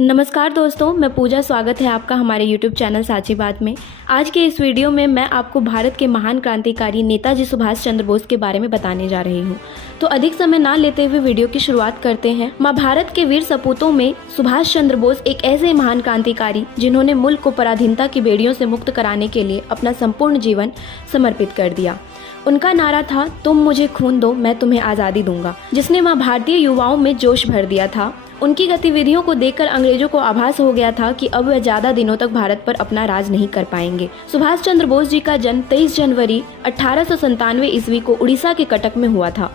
नमस्कार दोस्तों, मैं पूजा। स्वागत है आपका हमारे YouTube चैनल साची बात में। आज के इस वीडियो में मैं आपको भारत के महान क्रांतिकारी नेताजी सुभाष चंद्र बोस के बारे में बताने जा रही हूँ। तो अधिक समय ना लेते हुए वीडियो की शुरुआत करते हैं। माँ भारत के वीर सपूतों में सुभाष चंद्र बोस एक ऐसे महान क्रांतिकारी जिन्होंने मुल्क को पराधीनता की बेड़ियों से मुक्त कराने के लिए अपना संपूर्ण जीवन समर्पित कर दिया। उनका नारा था, तुम मुझे खून दो, मैं तुम्हें आज़ादी दूंगा, जिसने माँ भारतीय युवाओं में जोश भर दिया था। उनकी गतिविधियों को देखकर अंग्रेजों को आभास हो गया था कि अब वह ज्यादा दिनों तक भारत पर अपना राज नहीं कर पाएंगे। सुभाष चंद्र बोस जी का जन्म 23 जनवरी 1897 ईस्वी को उड़ीसा के कटक में हुआ था।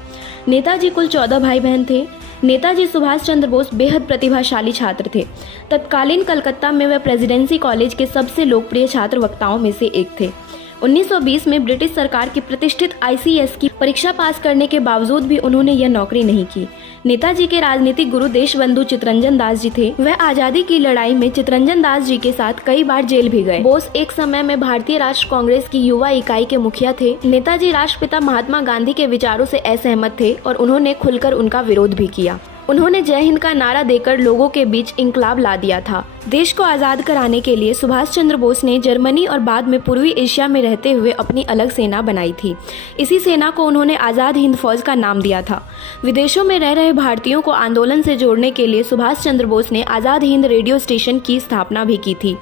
नेताजी कुल 14 भाई बहन थे। नेताजी सुभाष चंद्र बोस बेहद प्रतिभाशाली छात्र थे। तत्कालीन कलकत्ता में वह प्रेसिडेंसी कॉलेज के सबसे लोकप्रिय छात्र वक्ताओं में से एक थे। 1920 में ब्रिटिश सरकार की प्रतिष्ठित ICS की परीक्षा पास करने के बावजूद भी उन्होंने यह नौकरी नहीं की। नेताजी के राजनीतिक गुरु देशबंधु चित्तरंजन दास जी थे। वह आजादी की लड़ाई में चित्तरंजन दास जी के साथ कई बार जेल भी गए। बोस एक समय में भारतीय राष्ट्र कांग्रेस की युवा इकाई के मुखिया थे। नेताजी राष्ट्रपिता महात्मा गांधी के विचारों से असहमत थे और उन्होंने खुलकर उनका विरोध भी किया। उन्होंने जय हिंद का नारा देकर लोगों के बीच इंकलाब ला दिया था। देश को आज़ाद कराने के लिए सुभाष चंद्र बोस ने जर्मनी और बाद में पूर्वी एशिया में रहते हुए अपनी अलग सेना बनाई थी। इसी सेना को उन्होंने आज़ाद हिंद फौज का नाम दिया था। विदेशों में रह रहे भारतीयों को आंदोलन से जोड़ने के लिए सुभाष चंद्र बोस ने आज़ाद हिंद रेडियो स्टेशन की स्थापना भी की थी।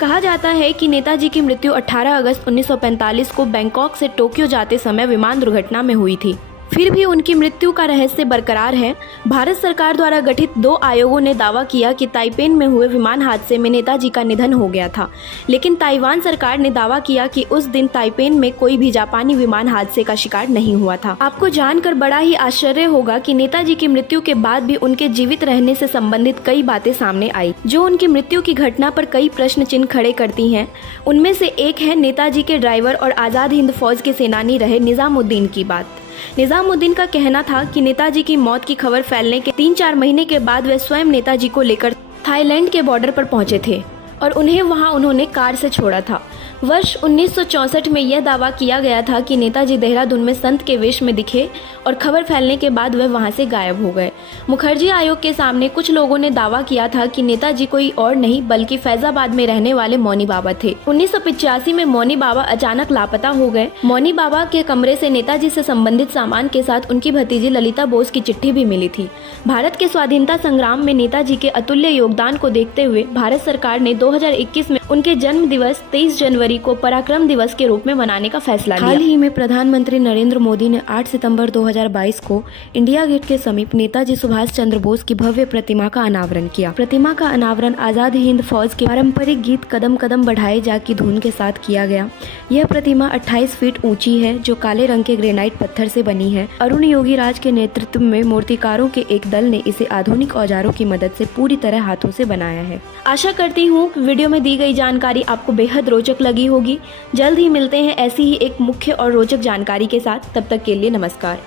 कहा जाता है कि नेताजी की मृत्यु 18 अगस्त 1945 को बैंकॉक से टोक्यो जाते समय विमान दुर्घटना में हुई थी। फिर भी उनकी मृत्यु का रहस्य बरकरार है। भारत सरकार द्वारा गठित 2 आयोगों ने दावा किया कि ताइपेन में हुए विमान हादसे में नेताजी का निधन हो गया था, लेकिन ताइवान सरकार ने दावा किया कि उस दिन ताइपेन में कोई भी जापानी विमान हादसे का शिकार नहीं हुआ था। आपको जानकर बड़ा ही आश्चर्य होगा कि नेताजी की मृत्यु के बाद भी उनके जीवित रहने से संबंधित कई बातें सामने आई, जो उनकी मृत्यु की घटना पर कई प्रश्न चिन्ह खड़े करती हैं। उनमें से एक है नेताजी के ड्राइवर और आज़ाद हिंद फौज के सेनानी रहे निजामुद्दीन की बात। निजामुद्दीन का कहना था कि नेताजी की मौत की खबर फैलने के 3-4 महीने के बाद वह स्वयं नेताजी को लेकर थाईलैंड के बॉर्डर पर पहुंचे थे और उन्हें वहां उन्होंने कार से छोड़ा था। वर्ष 1964 में यह दावा किया गया था कि नेताजी देहरादून में संत के वेश में दिखे और खबर फैलने के बाद वह वहां से गायब हो गए। मुखर्जी आयोग के सामने कुछ लोगों ने दावा किया था कि नेताजी कोई और नहीं बल्कि फैजाबाद में रहने वाले मौनी बाबा थे। 1985 में मौनी बाबा अचानक लापता हो गए। मौनी बाबा के कमरे से नेताजी से संबंधित सामान के साथ उनकी भतीजी ललिता बोस की चिट्ठी भी मिली थी। भारत के स्वाधीनता संग्राम में नेताजी के अतुल्य योगदान को देखते हुए भारत सरकार ने 2021 में उनके जन्म दिवस 23 जनवरी को पराक्रम दिवस के रूप में मनाने का फैसला लिया। हाल ही में प्रधानमंत्री नरेंद्र मोदी ने 8 सितंबर 2022 को इंडिया गेट के समीप नेताजी सुभाष चंद्र बोस की भव्य प्रतिमा का अनावरण किया। प्रतिमा का अनावरण आज़ाद हिंद फौज के पारंपरिक गीत कदम कदम बढ़ाए जा की धुन के साथ किया गया। यह प्रतिमा 28 फीट ऊंची है, जो काले रंग के ग्रेनाइट पत्थर से बनी है। अरुण योगी राज के नेतृत्व में मूर्तिकारों के एक दल ने इसे आधुनिक औजारों की मदद से पूरी तरह हाथों से बनाया है। आशा करती हूँ वीडियो में दी गई जानकारी आपको बेहद रोचक लगी होगी। जल्द ही मिलते हैं ऐसी ही एक मुख्य और रोचक जानकारी के साथ। तब तक के लिए नमस्कार।